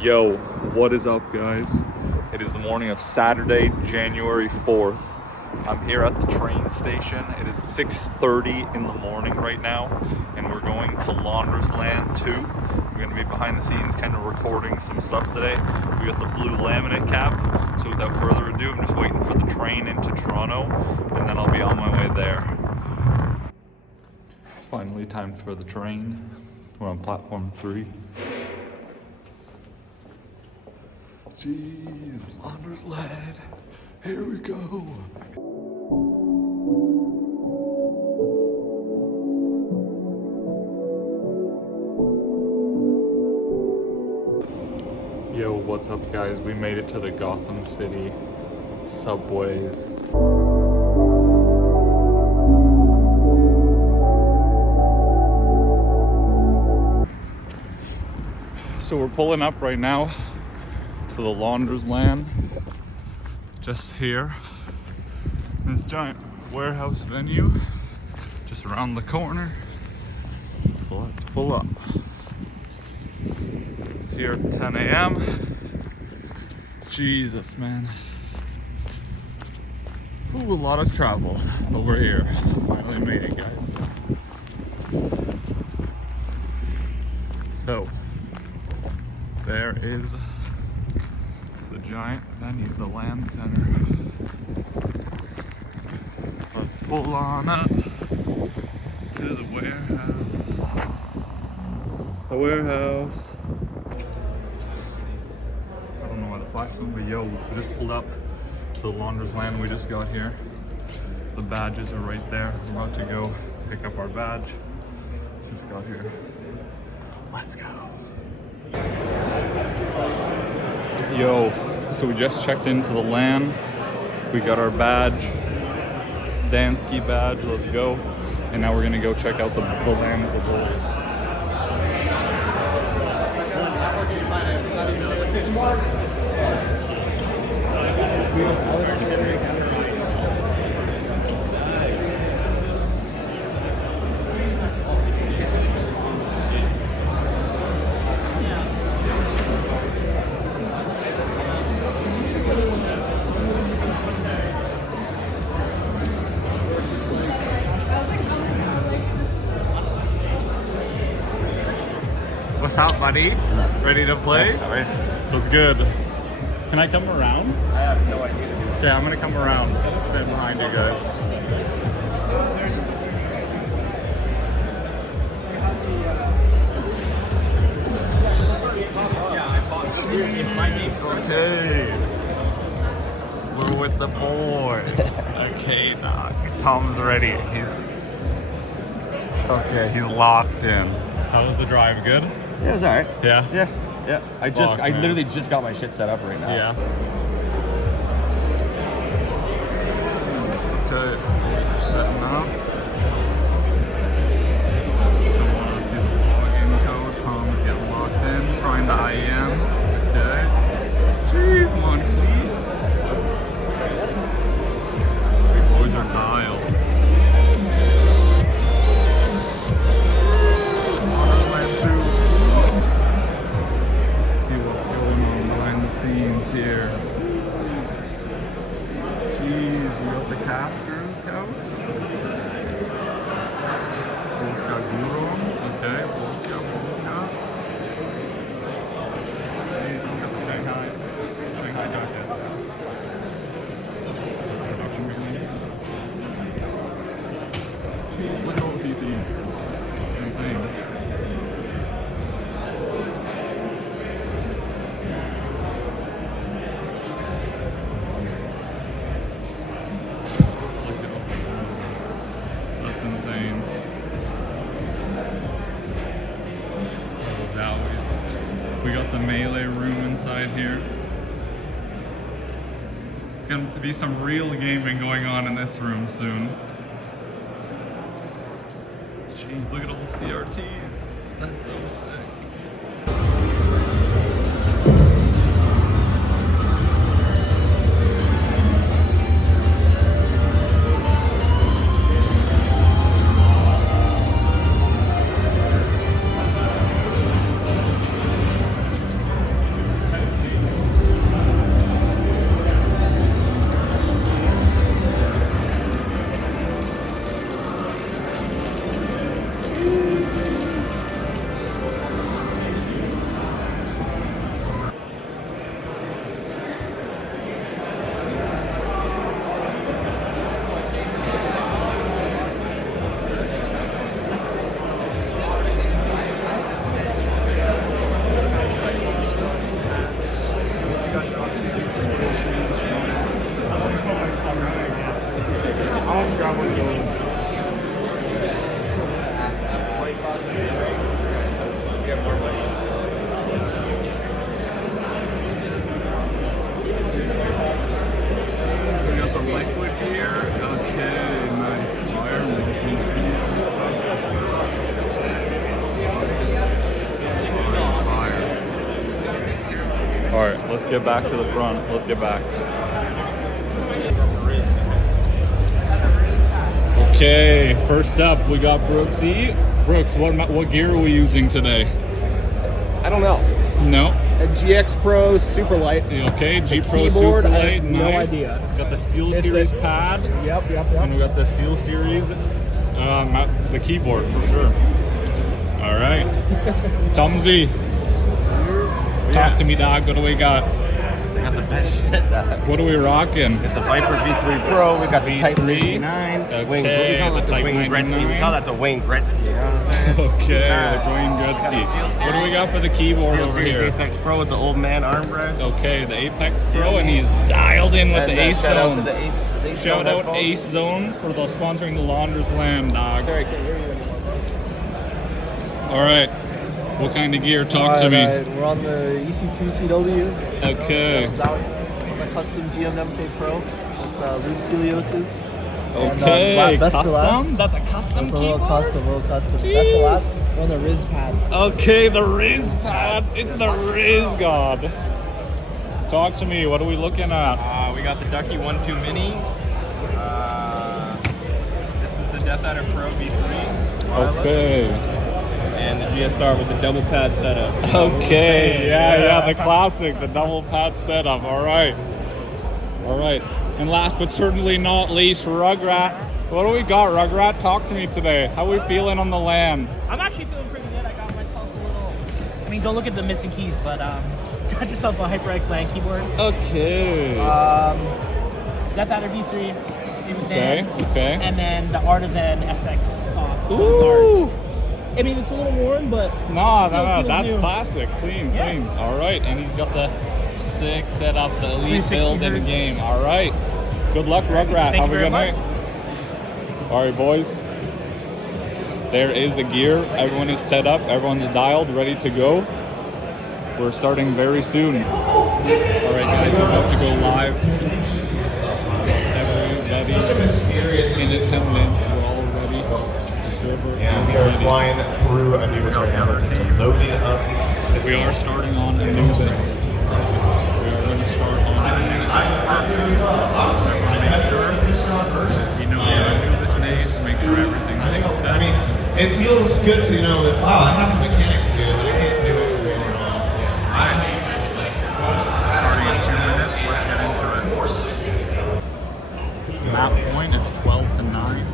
Yo, what is up, guys? It is the morning of Saturday, January 4th. I'm here at the train station. It is 6:30 in the morning right now, and we're going to Launders Land 2. We're going to be behind the scenes kind of recording some stuff today. We got the blue laminate cap, so without further ado, I'm just waiting for the train into Toronto, and then I'll be on my way there. It's finally time for the train. We're on platform 3. Jeez, Launders Land. Here we go. Yo, what's up, guys? We made it to the Gotham City subways. So we're pulling up right now to the Launders Land, just here. This giant warehouse venue, just around the corner. So let's pull up. It's here at 10 a.m. Jesus, man. Ooh, a lot of travel, but we're here. Finally made it, guys. So, there is the giant venue, the Land Center. Let's pull on up to the warehouse. The warehouse. I don't know why the flash's on, but yo, we just pulled up to the Launders Land. We just got here. The badges are right there. We're about to go pick up our badge. Just got here. Let's go. Yo, so we just checked into the land. We got our badge, Danski badge, let's go. And now we're gonna go check out the land of the bulls. What's up, buddy? Ready to play? Alright. That's good. Can I come around? I have no idea to do it. Okay, I'm gonna come around. Stand behind you guys. Okay. We're with the boy. Okay, dog. Tom's ready. He's locked in. How was the drive? Good? Yeah, it was alright. Yeah? Yeah. I literally just got my shit set up right now. Yeah. Okay, boys are setting up. Don't want to see the login code. Tom's getting locked in. Trying the IEMs. Okay. Jeez, man, please. The boys are dialed. Scenes here. Jeez, we got the casters couch. Polska Guru. Okay, Polska. Jeez, we got the Shanghai jacket. Production machine. Jeez, look at all the PCs. It's insane. We got the melee room inside here. It's gonna be some real gaming going on in this room soon. Jeez, look at all the CRTs. That's so sick. All right, let's get back to the front. Let's get back. Okay, first up we got Brooksy. Brooks, what gear are we using today? I don't know. No. A GX Pro Super Light. Okay, G Pro keyboard, Super I Light. have Nice. no idea. It's got the Steel It's Series a- pad. Yep. And we got the Steel Series, the keyboard for sure. All right, Tumsy, talk to me, dog. What do we got? We got the best shit, dog. What are we rocking? We got the Viper V3 Pro. We got the V3. Titan 99. Okay, We call the it the Titan Wayne Gretzky. 99. We call that the Wayne Gretzky. You know what I'm saying? Okay, the Wayne Gretzky. What do we got for the keyboard Steel over Series here? Apex Pro with the old man armrest. Okay, the Apex Pro, and he's dialed in with And, the Ace shout out Zone. to the Ace Zone Shout out headphones. Ace Zone for the sponsoring the Launders Land, dog. Sorry, I can't hear you anymore. All right, what kind of gear? Talk to me. We're on the EC2 CW. Okay. On the custom GMMK Pro with Luke Telios's. Okay, best for custom? last. That's a custom That's a little keyboard? custom. That's the Jeez. last. We're on the Riz pad. Okay, the Riz pad. It's the Riz God. Talk to me. What are we looking at? We got the Ducky 1.2 Mini. This is the Death Adder Pro V3. Okay. And the GSR with the double pad setup. Okay. Yeah, the classic, the double pad setup. All right. And last but certainly not least, Rugrat. What do we got, Rugrat? Talk to me today. How are we feeling on the land? I'm actually feeling pretty good. I got myself a little. I mean, don't look at the missing keys, but got yourself a HyperX LAN keyboard. Okay. Death Adder V3. It was Dan. Okay. And then the Artisan FX soft. Ooh. I mean, it's a little worn, but No, still feels that's new. classic. Clean. All right, and he's got the sick setup, the elite 360 build in the hertz. game. All right. Good luck, Rugrat. Thank you Have a very good much. night. All right, boys. There is the gear. Everyone is set up. Everyone's dialed, ready to go. We're starting very soon. All right, guys, we're about to go live. Everybody in attendance. We're all ready. The server is ready. Flying through a new right now. They're just loading up. We are starting on Anubis. We are going to start on Anubis. Make sure we know the Anubis names, make sure everything's set. I mean, it feels good to know that, wow, I have the mechanics to do it. I can't do it going on. Starting in 2 minutes, let's get into it. It's map point, it's 12 to 9.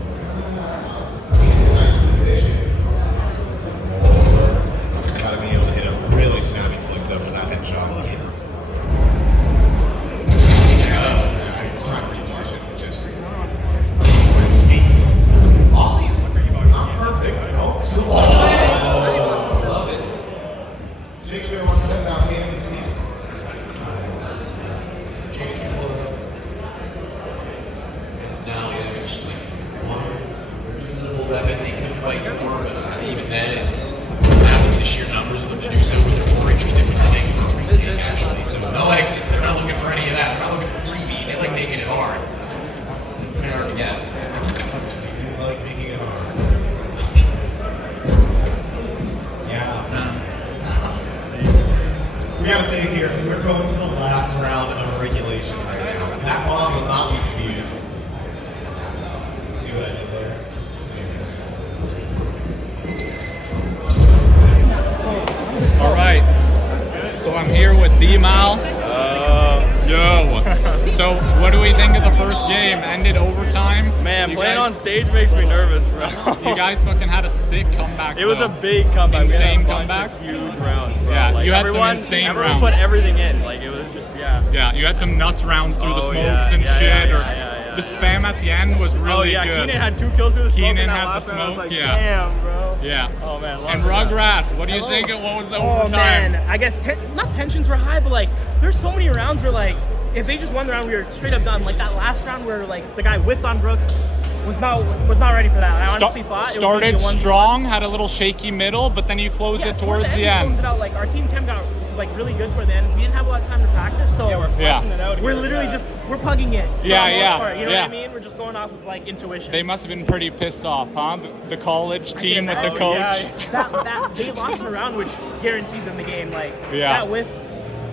Gotta be able to hit a really snappy flick though for that headshot. Shakespeare once said that we haven't seen. Now it's like one reasonable weapon they could fight for, but even then it's having the sheer numbers of them to do so, but they're more interested in playing for a retake actually. So no exits, they're not looking for any of that. They're not looking for freebies. They like making it hard. Pretty hard to get. I like making it hard. Yeah. We gotta say here, we're going to the last round of regulation right now. That bomb will not be defused. See what I did there? All right. So I'm here with D-Mal. Yo. So what do we think of the first game? Ended overtime. Man, You playing guys- on stage makes me nervous, bro. You guys fucking had a sick comeback. It was though. a big comeback. Insane we had a bunch comeback. of huge rounds, bro. Yeah, like, you had some everyone, insane everyone rounds. put everything in. Like it was just, Yeah, you had some nuts rounds through the Oh, smokes yeah, and yeah, shit. yeah, or yeah, the spam at the end was really Oh yeah, good. Keenan had 2 kills through the smoke. Keenan in that had the last round. I was smoke, like, yeah. Damn, bro. Yeah. Oh man. love And that. Rugrat, what do you Hello. think of what was the Oh overtime? man, I guess not tensions were high, but like there's so many rounds where like if they just won the round, we were straight up done. Like that last round where like the guy whiffed on Brooks was not ready for that. I honestly thought it was gonna be Started a 1v1. strong, had a little shaky middle, but then you closed it toward towards the we end. closed it out. Like our team chem got like really good toward the end. We didn't have a lot of time to practice, so Yeah, we're fleshing it out we're here, literally yeah. just we're plugging it. For Yeah, the most yeah, part, you know yeah. what I mean? We're just going off of like intuition. They must have been pretty pissed off, huh? The college team with the imagine. coach. Yeah, that they lost a round which guaranteed them the game. Like Yeah. that whiff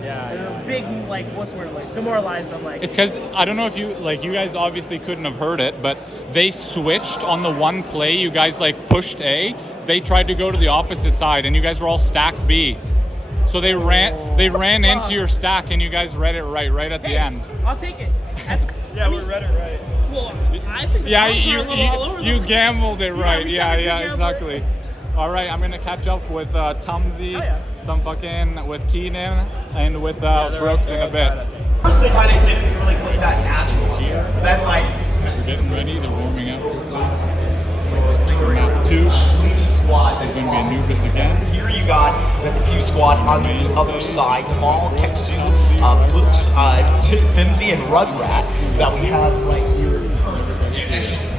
Yeah. Big, like, what's the word? Like, demoralized them. Like, It's because I don't know if you guys obviously couldn't have heard it, but they switched on the one play. You guys like pushed A. They tried to go to the opposite side, and you guys were all stacked B. So they ran into your stack, and you guys read it right at the end. I'll take it. Yeah, we read it right. Well, I think the Yeah, bounce are a little all over you the- gambled it right. we Yeah, kinda did gamble it. exactly. All right, I'm gonna catch up with Tumsy, Oh, yeah. some fucking with Keenan, and with Brooks in a bit. First they kind of didn't really play that natural here. But then like They're getting ready. They're warming up. Map 2 Legion squad is gonna be Anubis again. Here you got the Defused squad on the other side. Jamal, Keksu, Luke's, Finzi, and Rugrat that we have right here.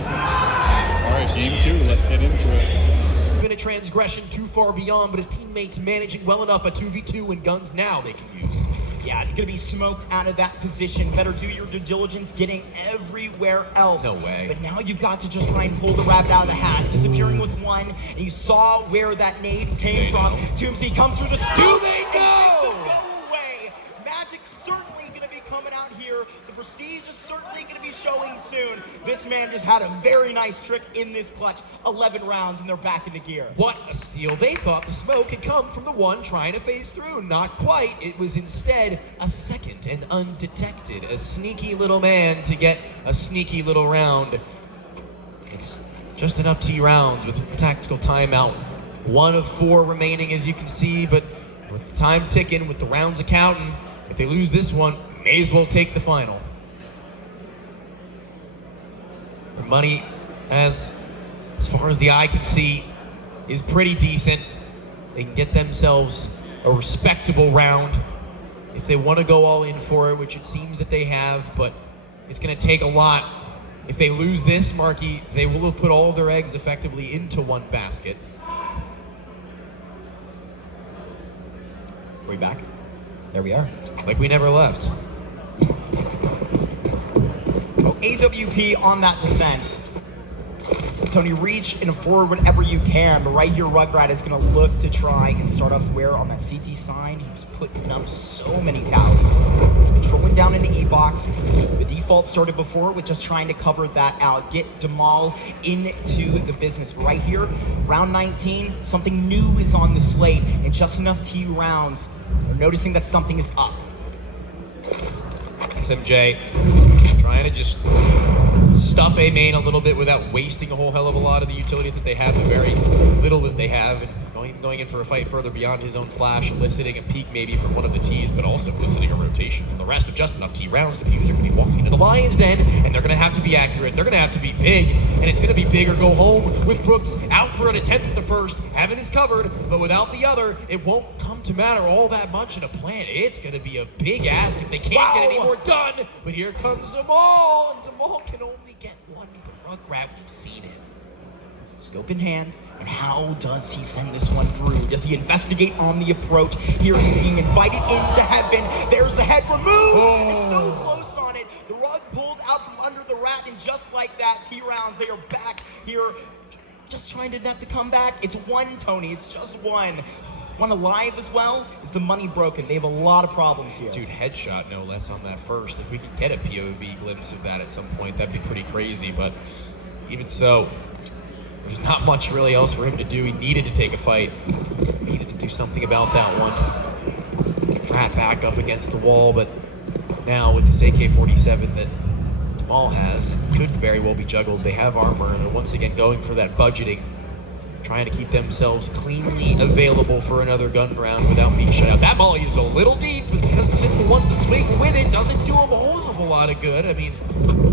All right, game 2. Let's get into it. Been a transgression too far beyond, but his teammates managing well enough a 2v2 and guns now they can use. Yeah, you're gonna be smoked out of that position. Better do your due diligence getting everywhere else. No way. But now you've got to just try and pull the rabbit out of the hat. Disappearing with one, and you saw where that nade came from. Toomsy comes through the stew. They go! Go away. Magic's certainly gonna be coming out here. The prestige is certainly gonna be showing soon. This man just had a very nice trick in this clutch. 11 rounds and they're back into gear. What a steal. They thought the smoke had come from the one trying to phase through. Not quite. It was instead a second and undetected. A sneaky little man to get a sneaky little round. It's just enough T rounds with a tactical timeout. 1 of 4 remaining, as you can see, but with the time ticking, with the rounds accounting, if they lose this one, may as well take the final. The money, as far as the eye can see, is pretty decent. They can get themselves a respectable round if they want to go all in for it, which it seems that they have, but it's going to take a lot. If they lose this, Marky, they will have put all their eggs effectively into one basket. Are we back? There we are. Like we never left. Oh, AWP on that defense. Tony, reach and forward whenever you can, but right here Rugrat is going to look to try and start off where on that CT side. He's putting up so many tallies. Controlling down into E-Box. The default started before with just trying to cover that out. Get Jamal into the business right here. Round 19, something new is on the slate, and just enough T rounds. They're noticing that something is up. SMJ trying to just stuff A main a little bit without wasting a whole hell of a lot of the utility that they have, the very little that they have, and going in for a fight further beyond his own flash, eliciting a peek maybe from one of the T's, but also eliciting a rotation from the rest of just enough T rounds. Defused are going to be walking into the Lion's Den, and they're going to have to be accurate. They're going to have to be big, and it's going to be big or go home with Brooks out for an attempt at the first, having his covered, but without the other, it won't come to matter all that much in a plan. It's going to be a big ask if they can't get any more done, but here comes Jamal, and Jamal can only get one, but Rugrat, we've seen it. Scope in hand, and how does he send this one through? Does he investigate on the approach? Here he's being invited into heaven. There's the head removed. It's so close on it. The rug pulled out from under the rat, and just like that, T-rounds, they are back here. Just trying to net the comeback. It's one, Tony. It's just one. One alive as well. Is the money broken? They have a lot of problems here. Dude, headshot no less on that first. If we could get a POV glimpse of that at some point, that'd be pretty crazy, but even so, there's not much really else for him to do. He needed to take a fight. He needed to do something about that one. Rat back up against the wall, but now with this AK-47 that Jamal has, could very well be juggled. They have armor, and they're once again going for that budgeting, trying to keep themselves cleanly available for another gun round without being shut out. That molly is a little deep, but because Simple wants to swing with it, doesn't do him a whole hell of a lot of good. I mean,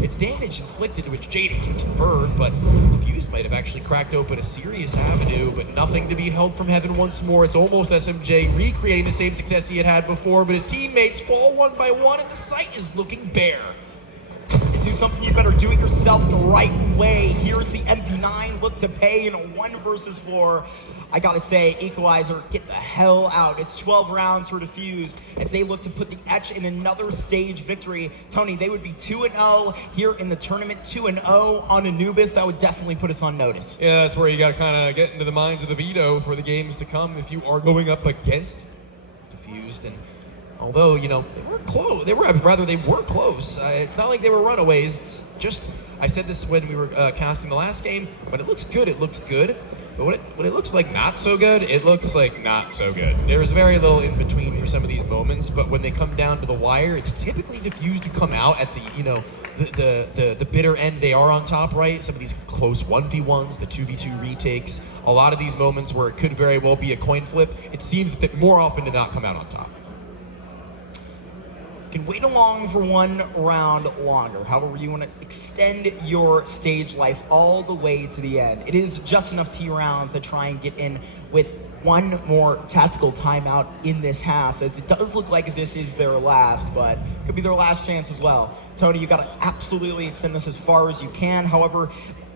it's damage inflicted, which Jaden can convert, but Defused might have actually cracked open a serious avenue, but nothing to be held from heaven once more. It's almost SMJ recreating the same success he had before, but his teammates fall one by one, and the site is looking bare. Do something, you better do it yourself the right way. Here's the MP9, look to pay in a 1 versus 4. I gotta say, Equalizer, get the hell out. It's 12 rounds for Defused. If they look to put the etch in another stage victory, Tony, they would be 2-0 here in the tournament, 2-0 on Anubis. That would definitely put us on notice. Yeah, that's where you gotta kind of get into the minds of the veto for the games to come if you are going up against Defused, and Although, you know, they weren't close. They were close. It's not like they were runaways. It's just, I said this when we were casting the last game. When it looks good, it looks good. But when it looks like not so good, it looks like not so good. There's very little in between for some of these moments, but when they come down to the wire, it's typically Defused to come out at the, you know, the bitter end. They are on top, right? Some of these close 1v1s, the 2v2 retakes, a lot of these moments where it could very well be a coin flip, it seems that more often to not come out on top. Can wait along for one round longer. However, you want to extend your stage life all the way to the end. It is just enough T rounds to try and get in with one more tactical timeout in this half, as it does look like this is their last, but could be their last chance as well. Tony, you got to absolutely extend this as far as you can. However,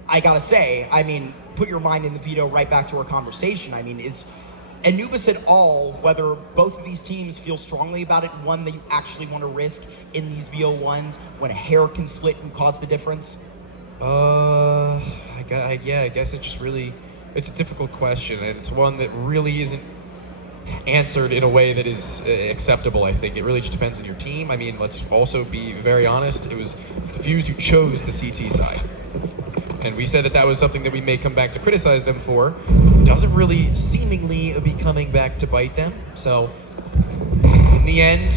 I got to say, I mean, put your mind in the veto right back to our conversation. I mean, is Anubis at all, whether both of these teams feel strongly about it, one that you actually want to risk in these VO1s when a hair can split and cause the difference? I guess it just really, it's a difficult question, and it's one that really isn't answered in a way that is acceptable, I think. It really just depends on your team. I mean, let's also be very honest, it was Defused who chose the CT side. And we said that that was something that we may come back to criticize them for. Doesn't really seemingly be coming back to bite them. So, in the end,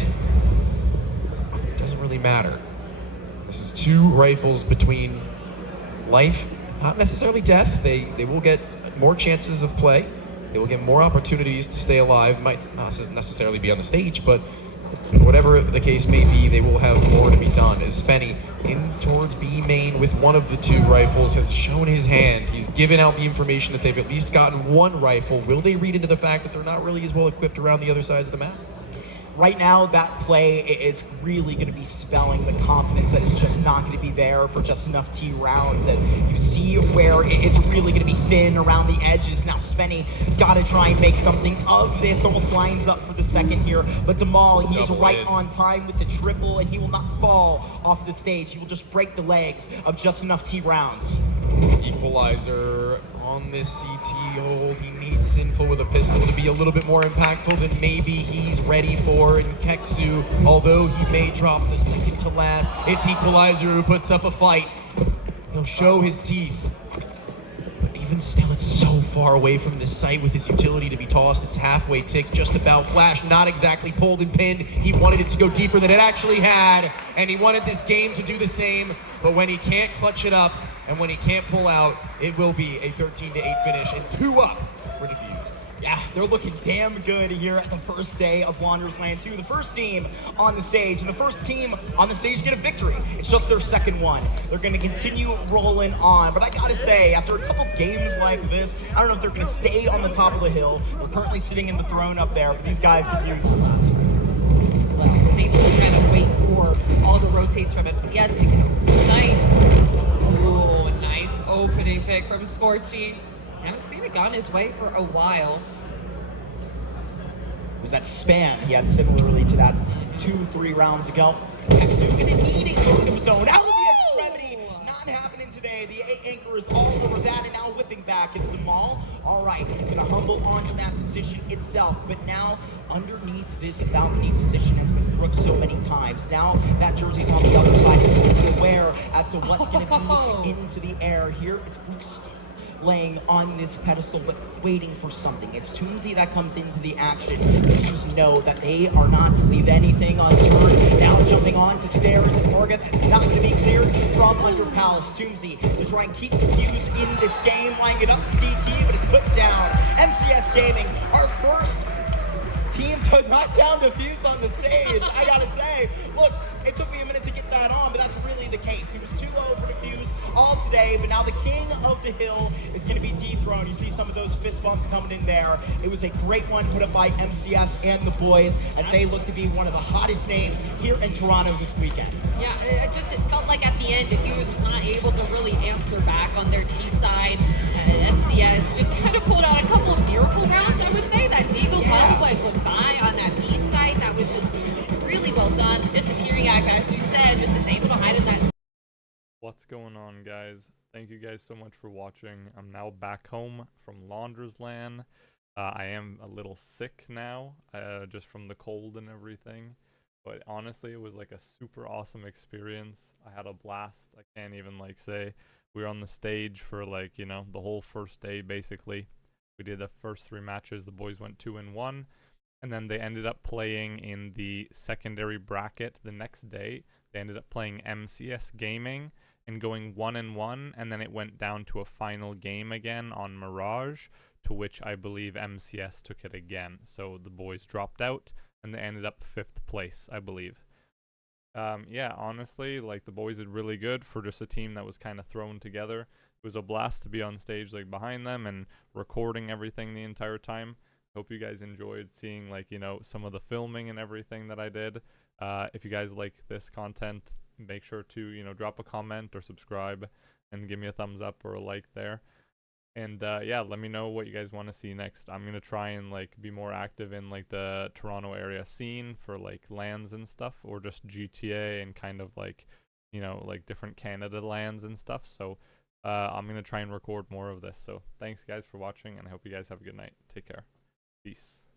it doesn't really matter. This is two rifles between life, not necessarily death. They will get more chances of play. They will get more opportunities to stay alive. Might not necessarily be on the stage, but whatever the case may be, they will have more to be done. As Spenny, in towards B main with one of the two rifles, has shown his hand. He's given out the information that they've at least gotten one rifle. Will they read into the fact that they're not really as well equipped around the other sides of the map? Right now, that play, it's really going to be spelling the confidence that it's just not going to be there for just enough T rounds. As you see where it's really going to be thin around the edges. Now, Spenny got to try and make something of this. Almost lines up for the second here. But Damal, he's right on time with the triple, and he will not fall off the stage. He will just break the legs of just enough T rounds. Equalizer on this CT hold. He needs Sinful with a pistol to be a little bit more impactful than maybe he's ready for. And Keksu, although he may drop the second to last, it's Equalizer who puts up a fight. He'll show his teeth. But even still, it's so far away from this site with his utility to be tossed. It's halfway tick, just about. Flash not exactly pulled and pinned. He wanted it to go deeper than it actually had. And he wanted this game to do the same. But when he can't clutch it up, and when he can't pull out, it will be a 13-8 finish and 2 up for Defused. Yeah, they're looking damn good here at the first day of Launders Land 2. The first team on the stage, and the first team on the stage get a victory. It's just their second one. They're going to continue rolling on. But I gotta say, after a couple games like this, I don't know if they're going to stay on the top of the hill. They're currently sitting in the throne up there, but these guys Defused the last one. Well, was able to kind of wait for all the rotates from MCS to get nice. Ooh, nice opening pick from Scorchy. Haven't seen it gone his way for a while. It was that span he had similarly to that 2-3 rounds ago. Keksu gonna need a Yoakum zone out of the extremity. Not happening today. The A anchor is all over that, and now whipping back. It's Damal. All right, he's gonna humble onto that position itself, but now underneath this balcony position has been Brooks so many times. Now that jersey's on the other side, he's be aware as to what's going to be into the air here. It's Brooks laying on this pedestal, but waiting for something. It's Toomsy that comes into the action. You just know that they are not to leave anything unturned. Now jumping on to stairs and Morgan. That's not going to be cleared from under Palace. Toomsy to try and keep the fuse in this game, lining it up CT, but it's put down. MCS Gaming, our first team to knock down Defused on the stage. I gotta say, look, it took me a minute to get that on, but that's really the case. He was too low for Defused all today, but now the king of the hill is going to be dethroned. You see some of those fist bumps coming in there. It was a great one put up by MCS and the boys, as they look to be one of the hottest names here in Toronto this weekend. Yeah, it felt like at the end, Defused was not able to really answer back on their T side. MCS just kind of pulled out a couple of miracle rounds, I would say. That Deagle Conflict was by on that B side. That was just really well done. Disappearing act, as you said, just is able to hide in that. What's going on, guys? Thank you guys so much for watching. I'm now back home from Launders Land. I am a little sick now, just from the cold and everything. But honestly, it was like a super awesome experience. I had a blast. I can't even like say. We were on the stage for like, you know, the whole first day basically. We did the first 3 matches. The boys went 2-1. And then they ended up playing in the secondary bracket the next day. They ended up playing MCS Gaming and going 1-1. And then it went down to a final game again on Mirage, to which I believe MCS took it again. So the boys dropped out and they ended up 5th place, I believe. Yeah, honestly, like the boys did really good for just a team that was kind of thrown together. It was a blast to be on stage like behind them and recording everything the entire time. Hope you guys enjoyed seeing like, you know, some of the filming and everything that I did. If you guys like this content, make sure to, you know, drop a comment or subscribe and give me a thumbs up or a like there. And yeah, let me know what you guys want to see next. I'm gonna try and like be more active in like the Toronto area scene for like lands and stuff, or just GTA and kind of like, you know, like different Canada lands and stuff. So I'm gonna try and record more of this. So thanks guys for watching, and I hope you guys have a good night. Take care. Peace.